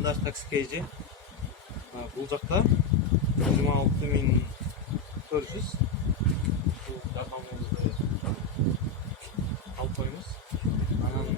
Vatandаш taksi KG. Бұл жақта 26.400. Бұл жарнамамызды алып қоймыз. Анан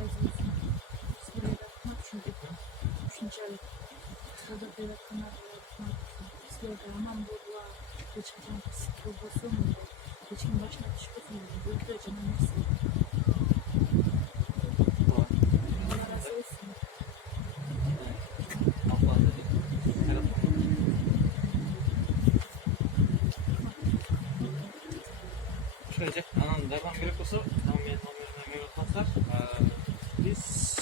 şöyle anan devam gerek olsa tamam benim numaramdan mail atmazlar. Biz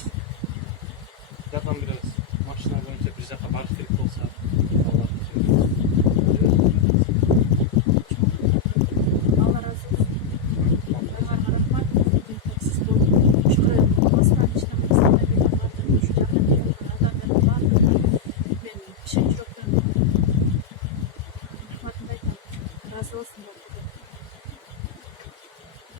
yardım beremiz. Машина боюнча bir жаққа барыш керек